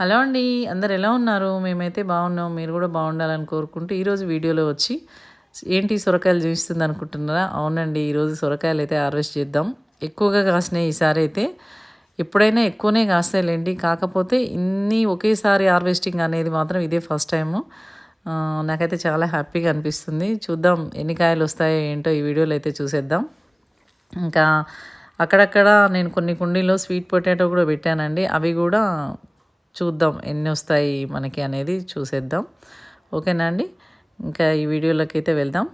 Hello అండి అందరు ఎలా ఉన్నారు? మేమైతే బాగున్నాం మీరు కూడా బాగుండాలని కోరుకుంటూ ఈరోజు వీడియోలో వచ్చి ఏంటి సొరకాయలు చూపిస్తుంది అనుకుంటున్నారా? అవునండి ఈరోజు సొరకాయలు అయితే హార్వెస్ట్ చేద్దాం. ఎక్కువగా కాసినాయి ఈసారి అయితే. ఎప్పుడైనా ఎక్కువనే కాస్తాయిలేండి కాకపోతే ఇన్ని ఒకేసారి హార్వెస్టింగ్ అనేది మాత్రం ఇదే ఫస్ట్ టైము. నాకైతే చాలా హ్యాపీగా అనిపిస్తుంది. చూద్దాం ఎన్ని కాయలు వస్తాయో ఏంటో ఈ వీడియోలో అయితే చూసేద్దాం. ఇంకా అక్కడక్కడ నేను కొన్ని కుండీలో స్వీట్ పొటాటో కూడా పెట్టానండి అవి కూడా చూద్దాం ఎన్ని వస్తాయి మనకి అనేది చూసేద్దాం. ఓకేనా అండి? ఇంకా ఈ వీడియోలోకి అయితే వెళ్దాం.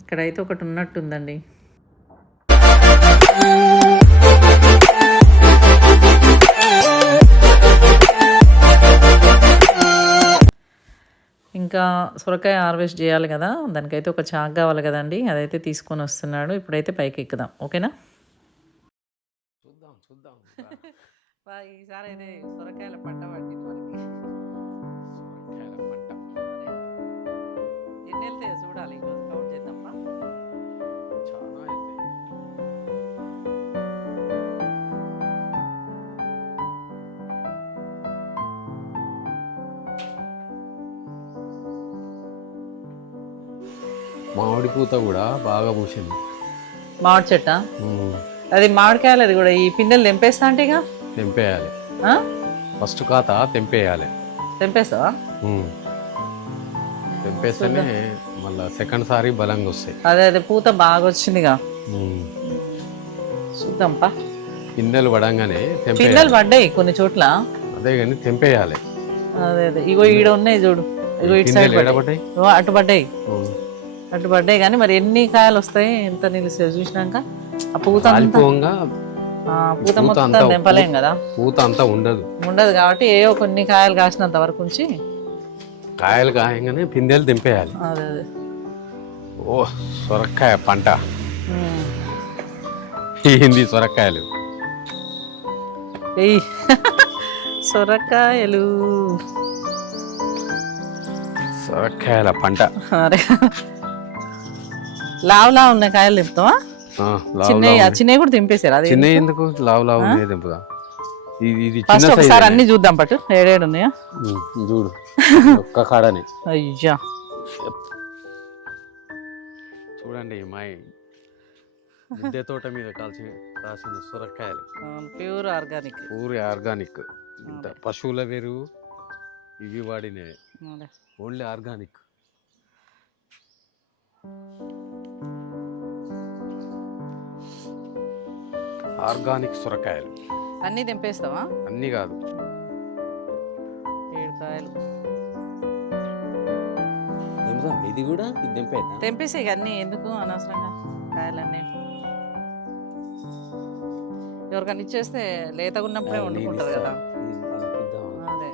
ఇక్కడైతే ఒకటి ఉన్నట్టుందండి. ఇంకా సొరకాయ హార్వెస్ట్ చేయాలి కదా దానికైతే ఒక చాక్ కావాలి కదండి అదైతే తీసుకొని వస్తున్నాడు. ఇప్పుడైతే పైకి ఎక్కుదాం ఓకేనా చూద్దాం చూద్దాం ఈసారి అయితే సొరకాయల పంట పట్టింది మనకి. సొరకాయల పంట. ఎన్ని వెళ్తాయో చూడాలి ఈరోజు కౌంట్ చేద్దామా? చాలా మామిడి పూత కూడా బాగా పూసింది. మామిడి చెట్ట? అది మామిడికాయలు అది కూడా ఈ పిందెలు తెంపేస్తా అంటే ఇక? తెంపేయాలి? ఫస్ట్ ఖాతా తెంపేయాలి. తెంపేస్తావా. తెంపేస్తేనే మళ్ళా సెకండ్ సారి బలంగా వస్తాయి అదే అదే పూత బాగా వచ్చిందిగా. చూద్దాంపా. పిందెలు పడంగానే పిందెలు పడ్డాయి కొన్ని చోట్ల. అదే కానీ తెంపేయాలి. అదే అదే. ఇగో ఈడ ఉన్నాయి చూడు. ఇగో ఇటు సైడ్ పడ్డాయి. అటు పడ్డాయి. అటు పడ్డాయి కానీ మరి ఎన్ని కాయలు వస్తాయి ఎంత నిలిస్తే చూసినాక? ఆ పూత పూత మొత్తం తెంపలేం కదా. పూత అంతా ఉండదు. ఉండదు కాబట్టి ఏవో కొన్ని కాయలు కాసినంత వరకు ఉంచి కాయలు కాయంగానే పిందెలు తెంపేయాలి. ఓ సొరకాయ పంట. ఏంది సొరకాయలు? సొరకాయలు. సొరకాయల పంట. అరే. లావు లావు ఉన్న కాయలు తెంపుతావా? లావు చిన్నవి కూడా తెంపేశారు అది చిన్న ఎందుకు? లావు లావు తెంపుదా ఇది ఫస్ట్ ఒకసారి అన్ని చూద్దాం పట్టు. ఏడేడు ఉన్నాయా? చూడు. ఒక్క కాడని. అయ్యా. చూడండి మా మిద్దె తోట మీద కాల్చి కాసిన సొరకాయలు. Pure organic. Pure organic. ఇంత పశువుల వేరు ఇవి వాడినవి. Only organic. ఆర్గానిక్ సొరకాయలు. అన్ని తెంపేస్తావా? అన్నీ కాదు. ఏడు కాయలు. ఇది కూడా దింపేద్దా తెంపేసే ఇక అన్ని. ఎందుకు? అనవసరంగా కాయలన్నీ. ఎవరికైనా ఇచ్చేస్తే లేతగా ఉన్నప్పుడే వండుకుంటారు కదా. అదే.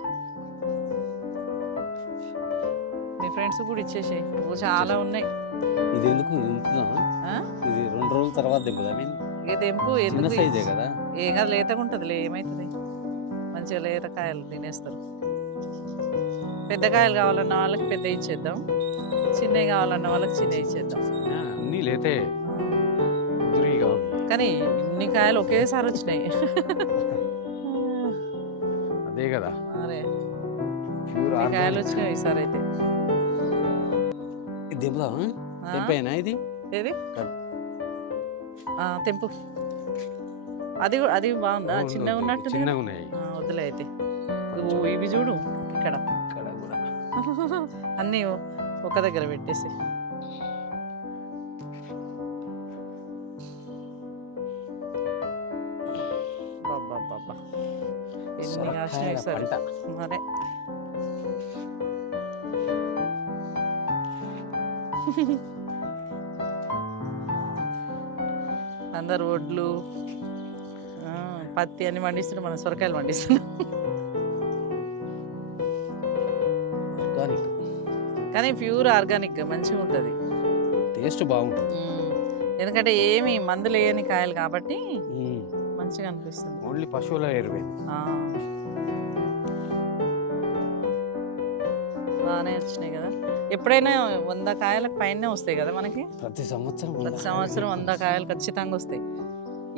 మీ ఫ్రెండ్స్ కూడా ఇచ్చేసి ఓ చాలా ఉన్నాయి. ఇది ఎందుకు ఇది రెండు రోజుల తర్వాత దింపుదా? ఇక తెంపు చిన్న ఎందుకు సైజే కదా? ఏం కాదు లేతగా ఉంటుంది ఏమవుతుంది మంచిగా లేత కాయలు తినేస్తారు. పెద్ద కాయలు కావాలన్న వాళ్ళకి పెద్ద ఇచ్చేద్దాం. చిన్నవి కావాలన్న వాళ్ళకి చిన్న ఇచ్చేద్దాం. ఆ, అన్నీ లేతే కావు. కానీ ఇన్ని కాయలు ఒకేసారి వచ్చినాయి. అదే కదా. అరే ప్యూర్ ఇన్ని కాయలు వచ్చినాయి ఈసారి అయితే ఇది దింపుదామా ఆ? తెంపేనా ఇది? ఏది? తెంపు. అది అది బాగుందా చిన్నగా. ఉన్నట్టు చిన్నగా ఉన్నాయి. వద్దులే అయితే. ఇవి చూడు ఇక్కడ. ఇక్కడ కూడా. అన్నీ ఒక దగ్గర పెట్టేసి. అబ్బబ్బబ్బబ్బా. ఎన్ని అందరు వడ్లు పత్తి అన్ని పండిస్తున్నారు మనం సొరకాయలు పండిస్తున్నాం. ఆర్గానిక్ కానీ ప్యూర్ ఆర్గానిక్ మంచిగా ఉంటుంది. టేస్ట్ బాగుంటుంది. ఎందుకంటే ఏమి మందులు వేయని కాయలు కాబట్టి. మంచిగా అనిపిస్తుంది. ఓన్లీ పశువుల ఎరువే. బాగానే వచ్చినాయి కదా. ఎప్పుడైనా వంద కాయలకు పైనే వస్తాయి కదా మనకి? ప్రతి సంవత్సరం ప్రతి సంవత్సరం వంద కాయలు ఖచ్చితంగా వస్తాయి.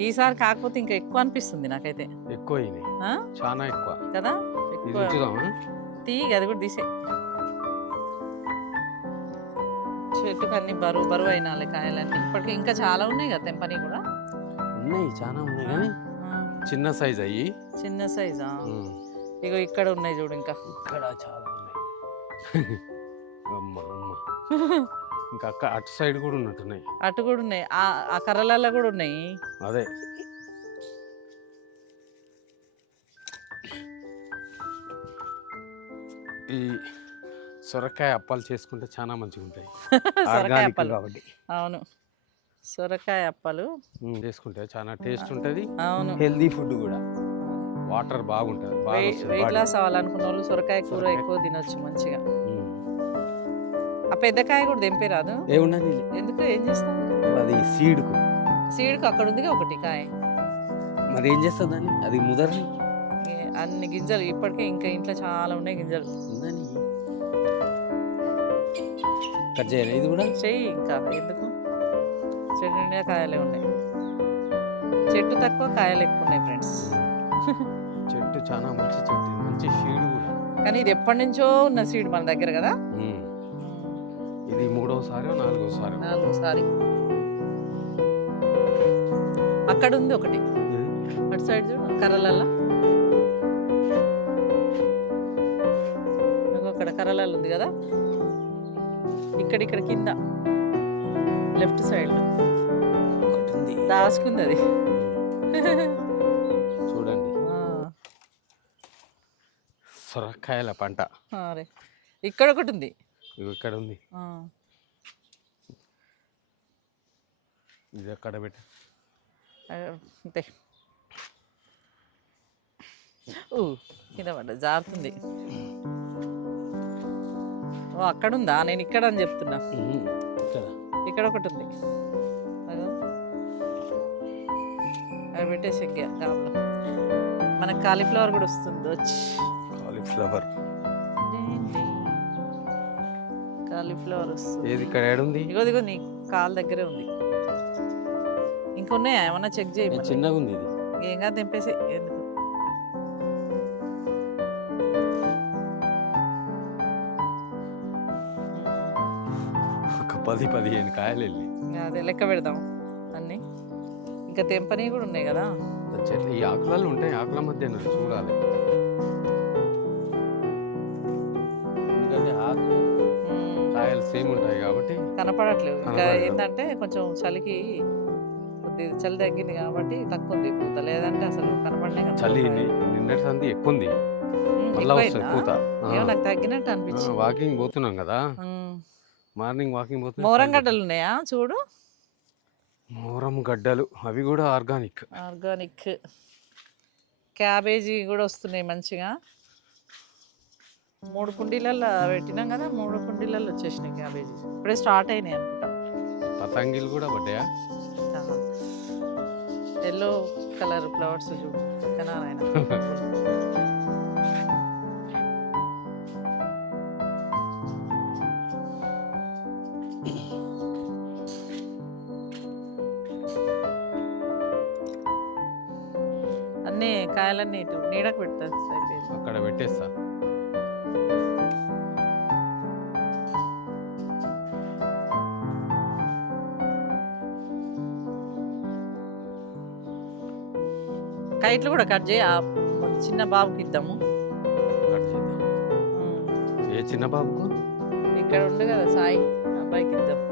ఈసారి కాకపోతే ఇంకా ఎక్కువ అనిపిస్తుంది నాకైతే. ఎక్కువ? చాలా ఎక్కువ. కదా? తీగ అది కూడా తీసే చెట్టుకు అన్ని బరువు బరువు అయినాలే కాయలన్నీ. ఇప్పటికి ఇంకా చాలా ఉన్నాయి కదా తెంపని కూడా? ఉన్నాయి చాలా ఉన్నాయి కానీ చిన్న సైజ్ అయ్యి. చిన్న సైజా. ఇగో ఇక్కడ ఉన్నాయి చూడు ఇంకా. ఇక్కడ చాలా అమ్మ అమ్మ. ఇంకా అక్క అటు సైడ్ కూడా ఉన్నట్టున్నాయి. అటు కూడా ఉన్నాయి. ఆ ఆ కర్రలలో కూడా ఉన్నాయి. అదే. ఈ సొరకాయ అప్పాలు చేసుకుంటే చాలా మంచిగా ఉంటాయి సొరకాయ ఆర్గానిక్ అప్పలు. కాబట్టి. అవును. సొరకాయ అప్పలు. ఉమ్, చేసుకుంటే చాలా టేస్ట్ ఉంటుంది. అవును. హెల్దీ ఫుడ్ కూడా. వాటర్ బాగుంటుంది వెయిట్. లాస్ అవ్వాలనుకున్న వాళ్ళు సొరకాయ కూర. ఎక్కువ తినొచ్చు మంచిగా. ఆ పెద్ద కాయ కూడా తెంపే రాదు? ఎందుకు? ఏం చేస్తాం అది సీడ్కు. సీడ్కి అక్కడ ఉంది ఒకటి కాయ. మరి ఏం చేస్తుంది అది ముదరని. ఏ, అన్ని గింజలు ఇప్పటికే ఇంకా ఇంట్లో చాలా ఉన్నాయి గింజలు. ఉందని కట్ చేయాలి ఇది కూడా? చెయ్యి ఇంకా ఎందుకు? చెట్టు నిండా కాయలే ఉన్నాయి. చెట్టు తక్కువ కాయలు ఎక్కువ ఉన్నాయి ఫ్రెండ్స్ చెట్టు చాలా మంచి చెట్టు మంచి షీడ్ కూడా. కానీ ఇది ఎప్పటి నుంచో ఉన్న సీడ్ మన దగ్గర కదా. ఇది మూడవసారి నాలుగోసారి? నాలుగోసారి. అక్కడ ఉంది ఒకటి అటు సైడ్ చూడు కర్రలల్లో. అక్కడ కర్రలలో ఉంది కదా? ఇక్కడ ఇక్కడ కింద. Left side. ఒకటి ఉంది. దాచుకుంది అది. సొరకాయల పంట. అరే. ఇక్కడ ఒకటి ఉంది. ఇక్కడ ఉంది. ఆ, ఇది ఎక్కడ పెట్టి. అదే, అంతే. ఊ, కింద పడ్డ జారుతుంది. ఓ అక్కడ ఉందా? నేను ఇక్కడ అని చెప్తున్నా. ఇక్కడ. ఇక్కడ ఒకటి ఉంది. అదో. అది పెట్టేసి మనకు కాలీఫ్లవర్ కూడా వస్తుంది. వచ్చి. కాలీఫ్లవర్ కాలీఫ్లవర్ వస్తుంది. ఏది ఇక్కడ ఏడుంది ఇగో ఇదిగో నీ కాలు దగ్గరే ఉంది. ఇంకొన్నాయా? ఏమన్నా చెక్ చేయమని చిన్నగా ఉంది ఇది. ఏం కాదు తెంపేసి. ఎందుకు? ఒక పది పదిహేను కాయలు వెళ్ళి. ఇంకా అదే లెక్క పెడదాం. అన్నీ. ఇంకా తెంపని కూడా ఉన్నాయి కదా? చెట్లు ఈ ఆకులలో ఉంటాయి. ఆకుల మధ్య చూడాలి. సేమ్ ఉంటాయి కాబట్టి కనపడట్లేదు. ఇంకా కనపడలేదు. ఏంటంటే కొంచెం చలికి చలి తగ్గింది కాబట్టి తక్కువ ఉంది పూత. లేదంటే అసలు కనపడనే చలి నిన్నటి సంది ఎక్కువ ఉంది మళ్ళా వస్తుంది? పూత. నాకు తగ్గినట్టు అనిపించింది. వాకింగ్ పోతున్నాం కదా. మార్నింగ్ వాకింగ్ పోతున్నాం మోరం గడ్డలు ఉన్నాయా? చూడు. మోరం గడ్డలు. అవి కూడా ఆర్గానిక్. ఆర్గానిక్. క్యాబేజీ కూడా వస్తున్నాయి మంచిగా. మూడు కుండీలలో పెట్టినాం కదా మూడు కుండీలలో వచ్చేసినాయి క్యాబేజీ ఇప్పుడే స్టార్ట్ అయినాయి అనుకుంటా. పతంగిలు కూడా పడ్డాయా? ఎల్లో కలర్ ఫ్లవర్స్ చూడు పక్కన నాయన అన్నీ కాయలన్నీ ఇటు నీడకు అయిపోయింది అక్కడ పెట్టేస్తా. కైట్లు కూడా కట్ చేయి. ఆ చిన్న బాబుకి ఇద్దాము. ఏ చిన్న బాబుకు? ఇక్కడ ఉండు కదా సాయి. అబ్బాయికి ఇద్దాం.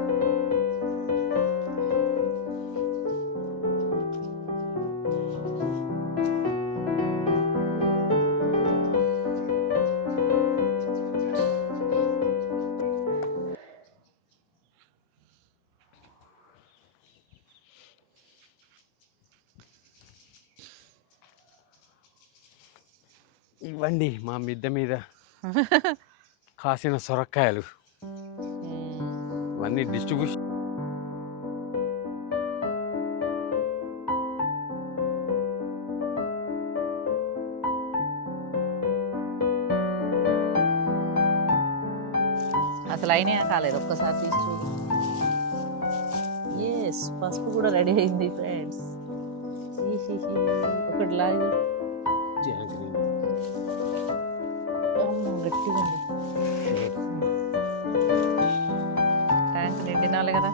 ఇవ్వండి మా మిద్దె మీద కాసిన సొరకాయలు. ఇవన్నీ డిస్ట్రిబ్యూషన్ అసలు అయినా కాలేదు ఒక్కసారి తీసి చూడు. ఎస్ పసుపు కూడా రెడీ అయింది ఫ్రెండ్స్ ఒకటి లాగు గట్టిగా ఉంది. ట్యాంక్ నిండినాలి కదా.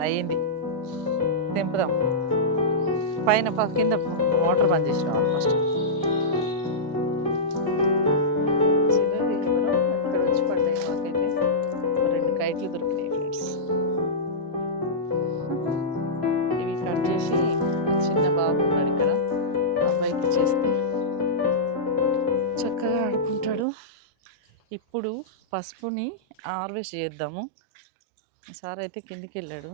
అయ్యింది. తెంపుదాం. పైన కింద వాటర్ బంద్ చేసి రావాలి ఫస్ట్ పసుపుని హార్వెస్ట్ చేద్దాము. సార్ అయితే కిందికి వెళ్ళాడు.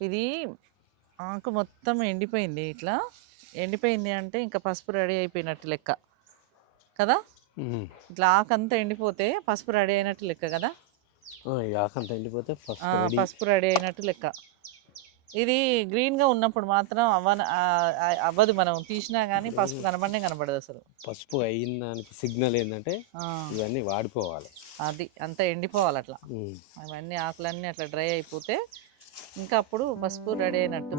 ఇది ఆకు మొత్తం ఎండిపోయింది ఇట్లా. ఎండిపోయింది అంటే ఇంకా పసుపు రెడీ అయిపోయినట్టు లెక్క. కదా. ఇట్లా ఆకు అంతా ఎండిపోతే పసుపు రెడీ అయినట్టు లెక్క కదా? ఆకంతా ఎండిపోతే పసుపు రెడీ అయినట్టు లెక్క. ఇది గ్రీన్గా ఉన్నప్పుడు మాత్రం అవ్వన ఆ, అవ్వదు మనం. తీసినా కానీ పసుపు కనబడనే కనబడదు అసలు. పసుపు అయిన దానికి సిగ్నల్ ఏంటంటే ఇవన్నీ వాడిపోవాలి. అది అంతా ఎండిపోవాలి అట్లా. అవన్నీ ఆకులన్నీ అట్లా డ్రై అయిపోతే ఇంకా అప్పుడు పసుపు రెడీ అయినట్టు.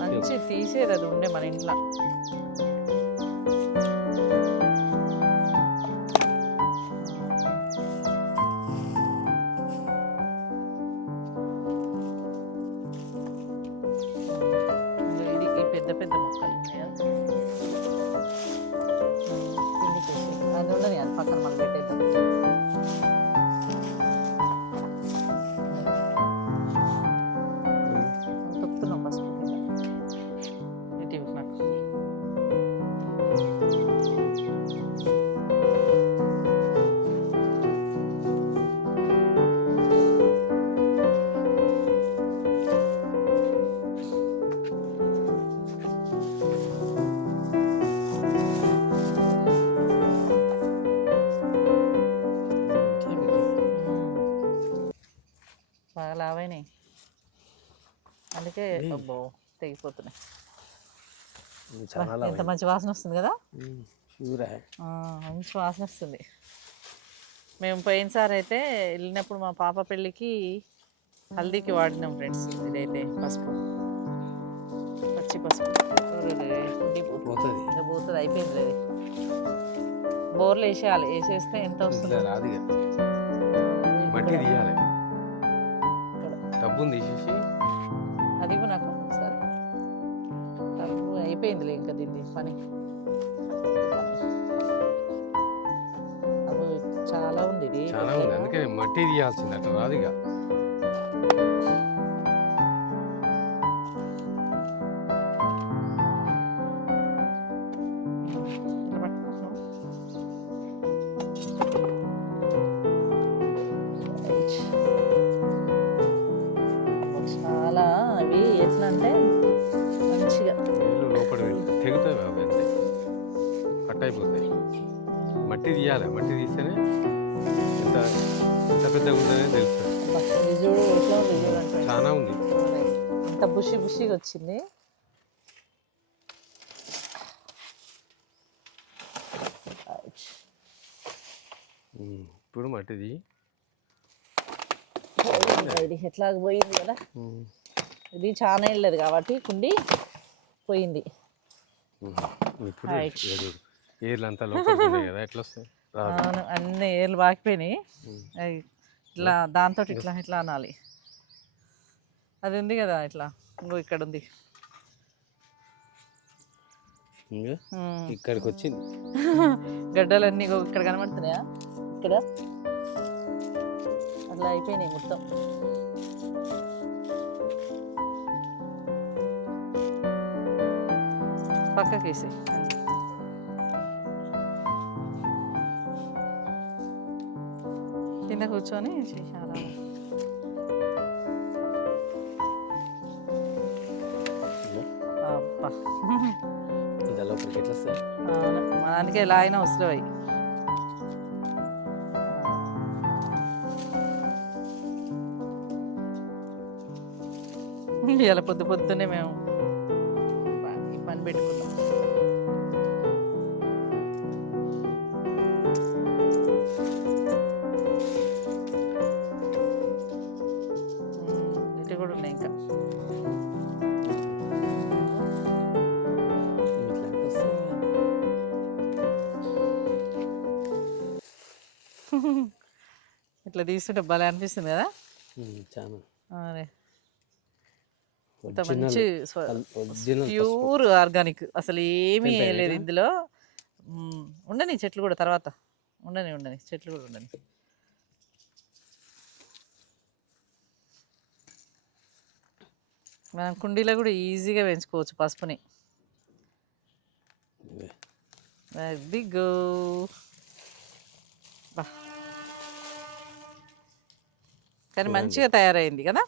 మంచి తీసేది అది ఉండే మన ఇంట్లో. తెగిపోతున్నాయి ఎంత మంచి వాసన వస్తుంది కదా? మంచి వాసన వస్తుంది. మేము పోయినసారి అయితే వెళ్ళినప్పుడు మా పాప పెళ్ళికి హల్దీకి వాడినాం ఫ్రెండ్స్. ఇదైతే పసుపు. పచ్చి పసుపు. పోతుంది. అయిపోయింది అది బోర్లు వేసేయాలి. వేసేస్తే ఎంత వస్తుంది. మట్టి తీయాలి. డబ్బును తీసేసి అది కూడా నాకు. అయిపోయిందిలే ఇంకా దీన్ని పని. చాలా ఉంది ఇది. చాలా ఉంది. అందుకే మట్టి తీయాల్సింది అట్లా రాదు ఇక. చాలా అవి ఎట్లా అంటే అయిపోతాయి. మట్టి తీయాలి మట్టి తీస్తేనే ఎంత ఎంత పెద్దగా ఉందనే తెలుస్తుంది. చాలా ఉంది. అంత బుషి బుషిగా వచ్చింది. ఇప్పుడు మట్టి తీయి ఇది ఎట్లా పోయింది కదా? ఇది చాలా వెళ్ళలేదు కాబట్టి కుండి పోయింది. ఇప్పుడు ఏర్లు అంతా కదా ఎట్లా వస్తాయి అవును అన్ని ఏర్లు. అవి ఇట్లా దాంతో ఇట్లా ఇట్లా అనాలి. అది ఉంది కదా ఇట్లా ఇంకో ఇక్కడ ఉంది. ఇక్కడికి వచ్చింది గడ్డలన్నీ ఇక్కడ కనబడుతున్నాయా? ఇక్కడ? అట్లా అయిపోయినాయి మొత్తం. పక్కకి కూర్చొని చేశాను మనకి ఎలా అయినా వస్తాయి ఇలా పొద్దు పొద్దునే మేము ఇట్లా తీస్తుంటే భలే అనిపిస్తుంది కదా చాలా అరే మంచి. ప్యూర్ ఆర్గానిక్ అసలు ఏమీ? వేయలేదు ఇందులో. ఉండని చెట్లు కూడా తర్వాత ఉండని ఉండని చెట్లు కూడా ఉండని మనం కుండీలో కూడా ఈజీగా పెంచుకోవచ్చు పసుపుని ఇవే. అది గో బా. కానీ మంచిగా తయారైంది కదా.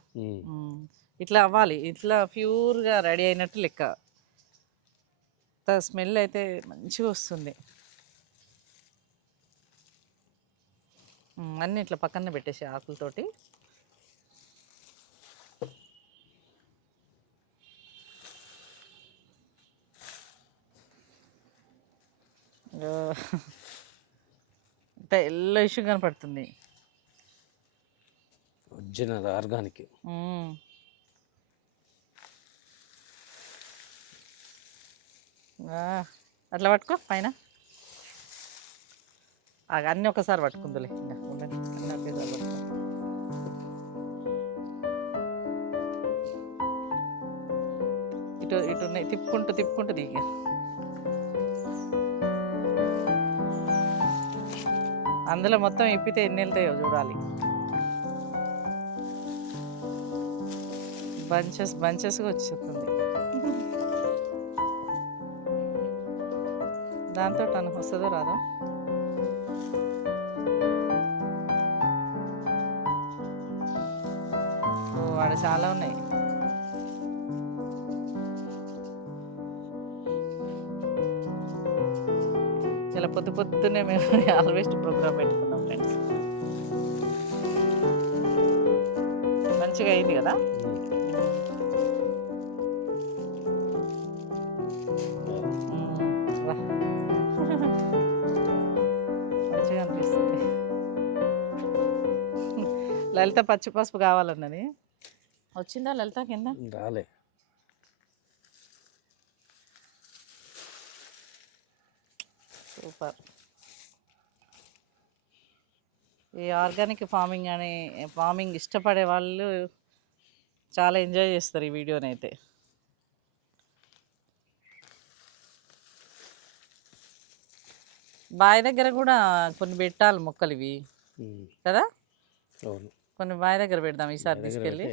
ఇట్లా అవ్వాలి. ఇట్లా ప్యూర్గా రెడీ అయినట్టు లెక్క. స్మెల్ అయితే మంచిగా వస్తుంది. అన్నీ ఇట్లా పక్కన పెట్టేసి ఆకులతోటి. ఎల్లో ఇష్యూ కనపడుతుంది ఒరిజినల్ ఆర్గానిక్. అట్లా పట్టుకో పైన. అన్నీ ఒకసారి పట్టుకుందులే. ఇంకా ఉండండి అన్నీ ఒకేసారి పట్టుకో. ఇటు ఇటు ఉన్నాయి తిప్పుకుంటూ తిప్పుకుంటూ దిగ అందులో మొత్తం ఇప్పితే ఎన్ని వెళ్తాయో చూడాలి. బంచెస్ బంచెస్గా వచ్చేస్తుంది. దాంతో తనకు వస్తుందో రాదా? వాడ చాలా ఉన్నాయి. ఇలా పొద్దు పొద్దునే మేము ఆల్వేస్ట్ ప్రోగ్రామ్ పెట్టుకున్నాం ఫ్రెండ్స్ మంచిగా అయింది కదా? లలిత పచ్చి పసుపు కావాలన్నది. వచ్చిందా లలిత కింద? రాలే. సూపర్. ఈ ఆర్గానిక్ ఫార్మింగ్ అని ఫార్మింగ్ ఇష్టపడే వాళ్ళు చాలా ఎంజాయ్ చేస్తారు ఈ వీడియోని అయితే. బావి దగ్గర కూడా కొన్ని పెట్టాలి మొక్కలు ఇవి. కదా? అవును. కొన్ని బావి దగ్గర పెడదాం ఈసారి తీసుకెళ్ళి.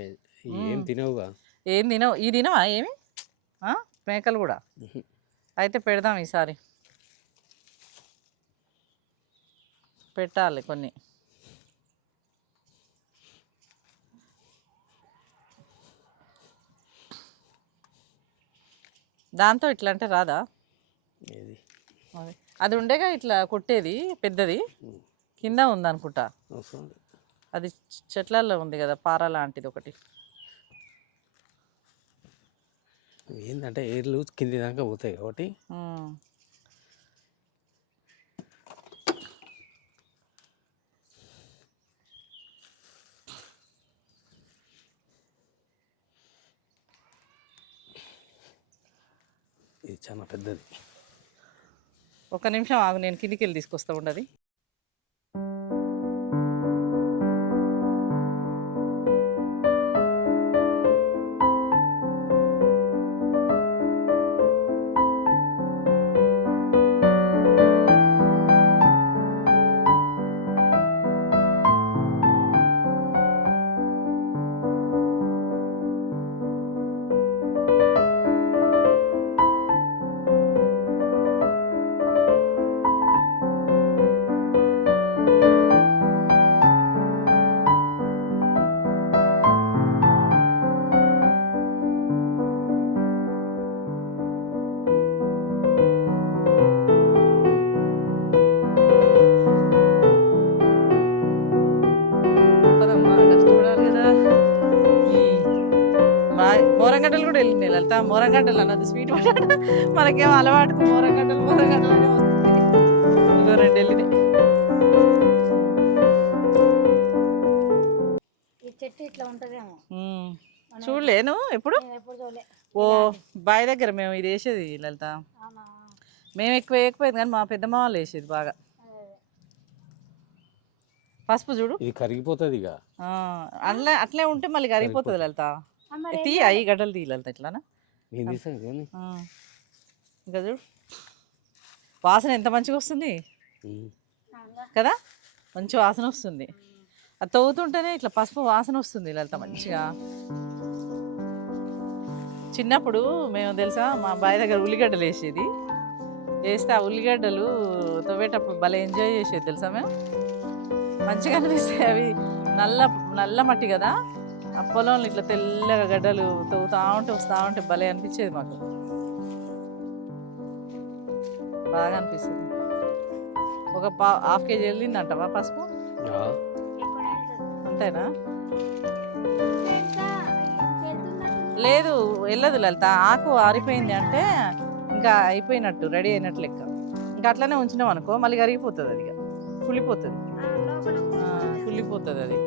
ఏం తినవుగా? ఏం తినవు? ఈ తినవా ఏమి? మేకలు కూడా. అయితే పెడదాం ఈసారి. పెట్టాలి కొన్ని. దాంతో ఇట్లా అంటే రాదా? అది. ఉండేగా ఇట్లా కొట్టేది పెద్దది. కింద ఉందనుకుంటా. అది చె- చెట్లల్లో ఉంది కదా పార లాంటిది ఒకటి. ఏంటంటే ఏర్లు కింది దాకా పోతాయి కాబట్టి. ఇది చాలా పెద్దది. ఒక నిమిషం ఆగు నేను కిందికి వెళ్ళి తీసుకొస్తా ఉండదు లలిత మూరగడ్డలు అన్నది స్వీట్ మనకేం అలవాటుకు మూరగడ్డలు మూరగడ్డలు అనే వస్తుంది. ఇంకో రెండు వెళ్ళినాయి. ఈ చెట్టు ఇట్లా ఉంటదేమో. చూడలేను ఎప్పుడు? ఓ బావి దగ్గర మేము ఇది వేసేది లలిత. మేము ఎక్కువ వేయకపోయేది కానీ మా పెద్దమ్మ వాళ్ళు వేసేది బాగా. పసుపు చూడు. ఇది కరిగిపోతుంది ఇక ఆ, అట్లే అట్లే ఉంటే మళ్ళీ కరిగిపోతుంది. లలిత. ఆ, మరి తీ అవి గడ్డలు తీ లలిత ఇట్లానా నేను తీసాను కానీ ఆ. ఇంకా చూడు వాసన ఎంత మంచిగా వస్తుంది? కదా మంచి వాసన వస్తుంది అది తవ్వుతుంటేనే ఇట్లా పసుపు వాసన వస్తుంది లలిత మంచిగా చిన్నప్పుడు మేము తెలుసా మా బావి దగ్గర ఉల్లిగడ్డలు వేసేది వేస్తే ఆ ఉల్లిగడ్డలు తవ్వేటప్పుడు భలే ఎంజాయ్ చేసేది తెలుసా మేము మంచిగా అనిపిస్తాయి అవి నల్ల నల్ల మట్టి కదా ఆ పొలంలో ఇట్లా తెల్లగా గడ్డలు తవ్వుతా ఉంటే వస్తూ ఉంటే భలే అనిపించేది మాకు. బాగా అనిపిస్తుంది. ఒక పా హాఫ్ కేజీ వెళ్ళిందంటవా పసుపు. అంతేనా? లేదు వెళ్ళదు లలిత. ఆకు ఆరిపోయింది అంటే ఇంకా అయిపోయినట్టు రెడీ అయినట్టు లెక్క. ఇంకా అట్లనే ఉంచినాం అనుకో మళ్ళీ కరిగిపోతుంది అది కుళ్ళిపోతుంది. కుళ్ళిపోతుంది అది.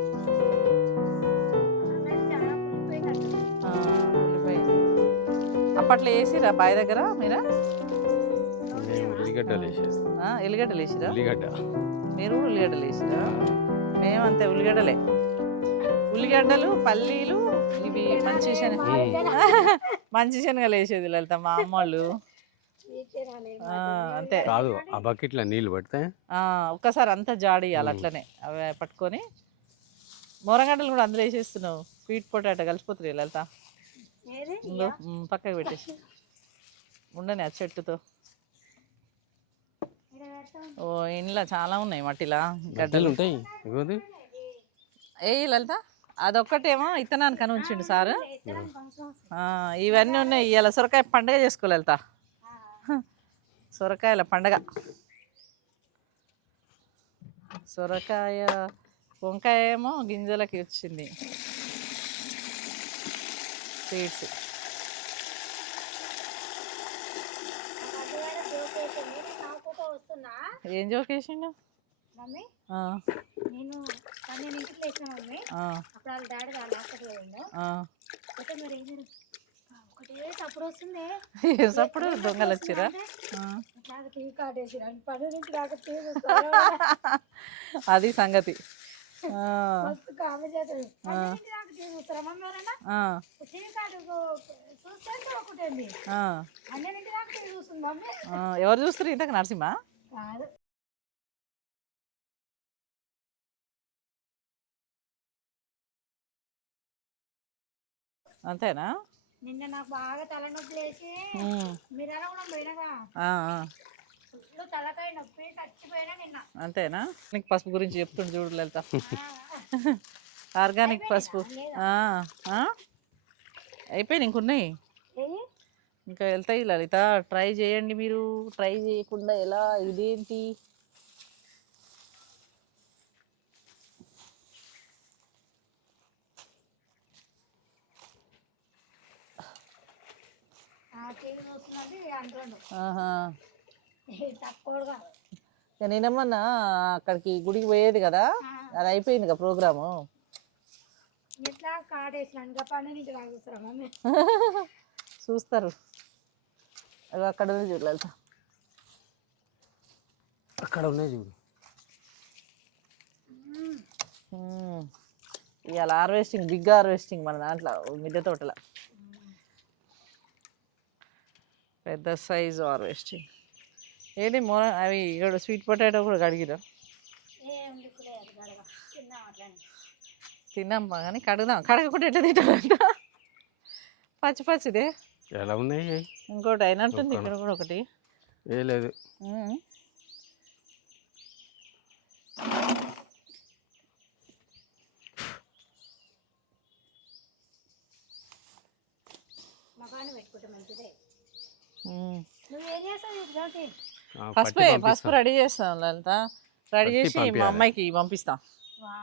అప్పట్లో వేసిరా బావి దగ్గర మీరా? ఉల్లిగడ్డలు వేసేది ఆ, ఎల్లిగడ్డలు వేసిరా? ఉల్లిగడ్డ. మీరు కూడా ఉల్లిగడ్డలు వేసిరా? మేము అంతే ఉల్లిగడ్డలే. ఉల్లిగడ్డలు పల్లీలు ఇవి మంచి శనగ మంచి శనగలు వేసేది లలిత మా అమ్మోళ్ళు. అంతే. కాదు ఆ బకెట్లో నీళ్ళు పడితే? ఒక్కసారి అంతా జాడియాలి అట్లనే. అవి పట్టుకొని. మొరగడ్డలు కూడా అందులో వేసేస్తున్నావు. స్వీట్ పొటాటో కలిసిపోతుంది లలిత. పక్కకు పెట్టేసి ఉండని ఆ చెట్టుతో. ఓ ఇంట్లో చాలా ఉన్నాయి మట్టిలా గడ్డలు. ఉంటాయి ఏ లలిత అదొక్కటేమో ఇత్తనానికి అని ఉంచిండు సార్. ఇవన్నీ ఉన్నాయి. ఇవాళ సొరకాయ పండగ చేసుకో లలిత. ఆ, సొరకాయల పండగ. సొరకాయ వంకాయ ఏమో గింజలకి వచ్చింది. సీడ్స్ ఏం జోకేసిండు మమ్మీ నేను పన్నెండు ఇంటికి లేచిన మమ్మీ. ఆ, అప్పుడు వాళ్ళ డాడీ వాళ్ళ హాస్పిటల్ పోయిండు ఆ. అయితే మరి ఏం జరుగు- ఆ, ఒకటే సప్పుడు వస్తుంది. దొంగలు వచ్చిరా? టీవీ కార్డు వేసిరా నుంచి రాక అది సంగతి. ఎవరు చూస్తారు ఇంతకు నరసింహ? అంతేనా? నిన్న నాకు బాగా తలనొప్పి లేచి ఉమ్, మీరెలా కూడా పోయినాగా అంతేనా? నీకు పసుపు గురించి చెప్తుండు చూడు లలిత. ఆర్గానిక్ పసుపు? అయిపోయినాయి ఇంకున్నాయి? ఇంకా వెళ్తాయి లలిత. ట్రై చేయండి మీరు. ట్రై చేయకుండా ఎలా? ఇదేంటి? ఆహా. నేనేమన్నా అక్కడికి గుడికి పోయేది కదా? అది అయిపోయింది కదా ప్రోగ్రాము. చూస్తారా మమ్మీ? చూస్తారు. అగో అక్కడ ఉంది చూడు లలిత. అక్కడ ఉన్నాయి చూడు. ఇవాళ హార్వెస్టింగ్ బిగ్ హార్వెస్టింగ్ మన దాంట్లో మిద్దె తోటల. పెద్ద సైజు హార్వెస్టింగ్. ఏది? మో అవి ఇక్కడ స్వీట్ పొటాటో కూడా కడిగిరా? ఏం లిక్కుడే అది గడగ తిన్నాం అట్లని? తిన్నాం కానీ కడుగుదాం. కడగకుండా ఎట్లా తింటారంట? పచ్చి పచ్చిదే. ఎలా ఉన్నాయి? ఇంకోటి అయినట్టుంది ఇక్కడ కూడా ఒకటి. ఏ లేదు. మ్మ్. మగాన్ని పెట్టుకుంటే మంచిదే. మ్మ్. నువ్వు ఏం చేస్తావు పసుపు పసుపు. రెడీ చేస్తాం లలిత. రెడీ చేసి మా. అమ్మాయికి పంపిస్తాం. వా.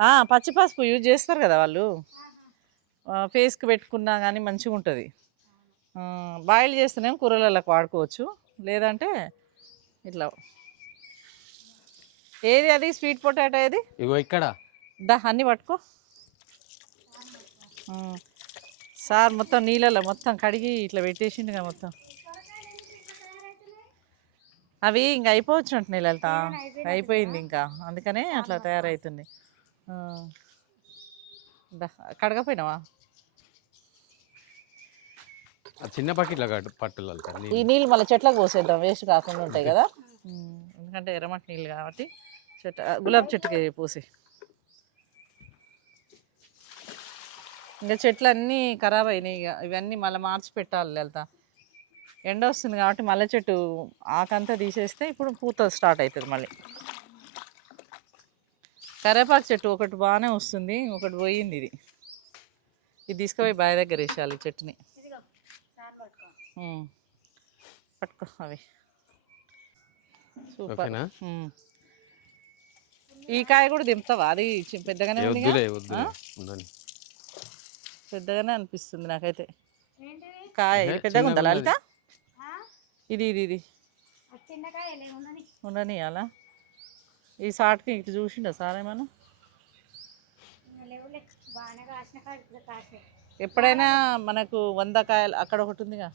ఆ, పచ్చి పసుపు యూజ్ చేస్తారు కదా వాళ్ళు. ఫేస్కి పెట్టుకున్నా కానీ మంచిగా ఉంటుంది. బాయిల్ చేస్తేనేమో కూరలకు వాడుకోవచ్చు. లేదంటే ఇట్లా. ఏది అది? స్వీట్ పొటాటో ఏది? ఇగో ఇక్కడ. దా అన్నీ పట్టుకో. సార్ మొత్తం నీళ్ళలో మొత్తం కడిగి ఇట్లా పెట్టేసిండుగా మొత్తం. అవి ఇంకా అయిపోవచ్చినట్టు నీళ్ళతా అయిపోయింది ఇంకా. అందుకనే అట్లా తయారవుతుంది ఆ. దా కడగపోయినావా? ఆ చిన్న బకెట్లో పట్టులు ఈ నీళ్ళు మళ్ళీ చెట్లకు పోసేద్దాం వేస్ట్ కాకుండా ఉంటాయి కదా. ఎందుకంటే ఎర్రమట్టి నీళ్ళు కాబట్టి చెట్టు ఆ, గులాబీ చెట్టుకి పోసి. ఇంకా చెట్లు అన్నీ ఖరాబ్ అయినాయి ఇక. ఇవన్నీ మళ్ళీ మార్చి పెట్టాలి వెళ్తా ఎండ వస్తుంది కాబట్టి మల్లె చెట్టు ఆకంతా తీసేస్తే ఇప్పుడు పూత స్టార్ట్ అవుతుంది మళ్ళీ. కరేపాకు చెట్టు ఒకటి బాగానే వస్తుంది ఒకటి పోయింది ఇది. ఇది తీసుకుపోయి బావి దగ్గర వేసేయాలి చెట్టుని. పట్టుకో. అవి. సూపర్. ఈ కాయ కూడా దింపుతావా? అది పెద్దగానే ఉంది పెద్దగానే అనిపిస్తుంది నాకైతే. ఏంటిది? కాయ పెద్దగా ఉందా లలిత? ఇది ఇది ఇది. ఉండని. అలా ఈ సాట్కి ఇటు చూసిండా సార్ ఏమన్నా? ఎప్పుడైనా మనకు వంద కాయలు అక్కడ ఒకటి ఉందిగా.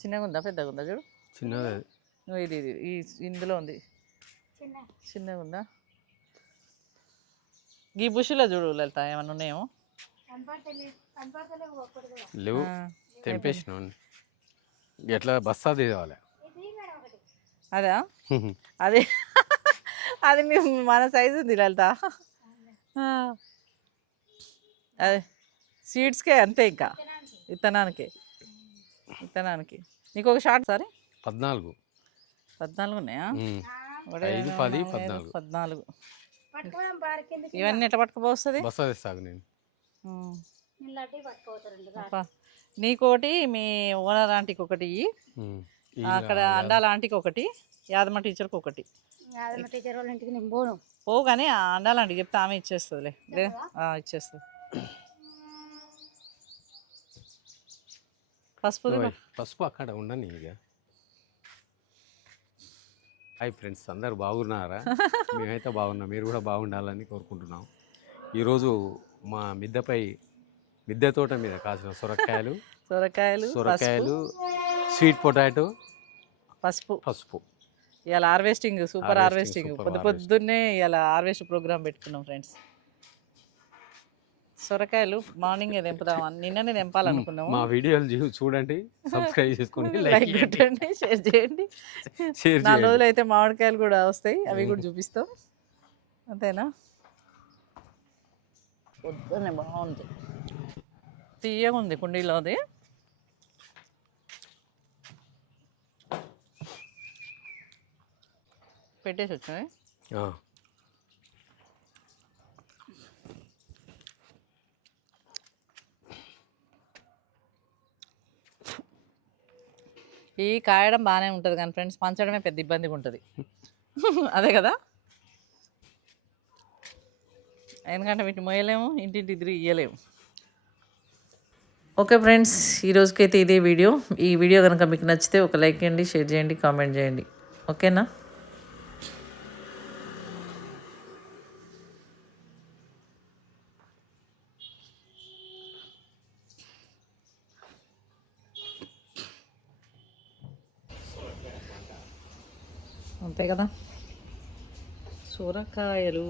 చిన్నగా ఉందా పెద్దగా ఉందా చూడు? చిన్నది. ఇగో ఇది ఇది ఈ ఇందులో ఉంది. చిన్న. చిన్నగా ఉందా? ఈ బుషిలో చూడు లలిత ఏమన్నా ఉన్నాయేమో? లేవు. తెంపేసిన ఎట్లా బస్తా తీయాలి ఇది మేడం ఒకటి అదా. అది అది మీ మన సైజు ఉంది లలిత. ఆ. అదే. సీడ్స్కే అంతే ఇంకా. విత్తనానికి. విత్తనానికి. నీకు ఒక షార్ట్ సారీ? పద్నాలుగు. పద్నాలుగు ఉన్నాయా? పది, పద్నాలుగు. పద్నాలుగు. ఇవన్నీ ఎట్లా పట్టుకుపోస్తుంది బస్తా తెస్తాగు నేను. నీకోటి మీ ఓనర్ ఆంటీకి ఒకటి అక్కడ అండాల ఆంటీకి ఒకటి యాదమ్మ టీచర్కి ఒకటి టీచర్ వాళ్ళ ఇంటికి నేను పోను. ఆ అండాల ఆంటీకి చెప్తే ఆమె ఇచ్చేస్తుందిలే. లే ఆ, ఇచ్చేస్తుంది. పసుపు పసుపు అక్కడ ఉండని ఇక. హాయ్ ఫ్రెండ్స్ అందరు బాగున్నారా? మేమైతే బాగున్నాం మీరు కూడా బాగుండాలని కోరుకుంటున్నాం. ఈరోజు మా మిద్దపై మిద్దె తోట మీద కాసిన సొరకాయలు సొరకాయలు సొరకాయలు స్వీట్ పొటాటో పసుపు. పసుపు. ఇవాళ హార్వెస్టింగ్ సూపర్ హార్వెస్టింగ్. పొద్దు. పొద్దున్నే ఇవాళ హార్వెస్ట్ ప్రోగ్రామ్ పెట్టుకున్నాం ఫ్రెండ్స్. సొరకాయలు మార్నింగ్ తెంపుదాం నిన్ననే తెంపాలనుకున్నాము. మా వీడియోలు చూడండి సబ్స్క్రైబ్ చేసుకోండి లైక్ పెట్టండి షేర్ చేయండి. నాలుగు రోజులు అయితే మామిడికాయలు కూడా వస్తాయి అవి కూడా చూపిస్తాం. అంతేనా? పొద్దున్నే బాగుంది. తీయగా ఉంది కుండీలోది. పెట్టేసి వచ్చాయి ఆ, ఈ కాయడం బాగానే ఉంటుంది కానీ ఫ్రెండ్స్ పంచడమే పెద్ద ఇబ్బందిగా ఉంటుంది. అదే కదా? ఎందుకంటే వీటిని మోయలేము ఇంటింటి తిరిగి ఇయ్యలేము. ఓకే ఫ్రెండ్స్ ఈ రోజుకైతే ఇదే వీడియో. ఈ వీడియో కనుక మీకు నచ్చితే ఒక లైక్ చేయండి షేర్ చేయండి కామెంట్ చేయండి. ఓకేనా అంతే కదా? సొరకాయలు.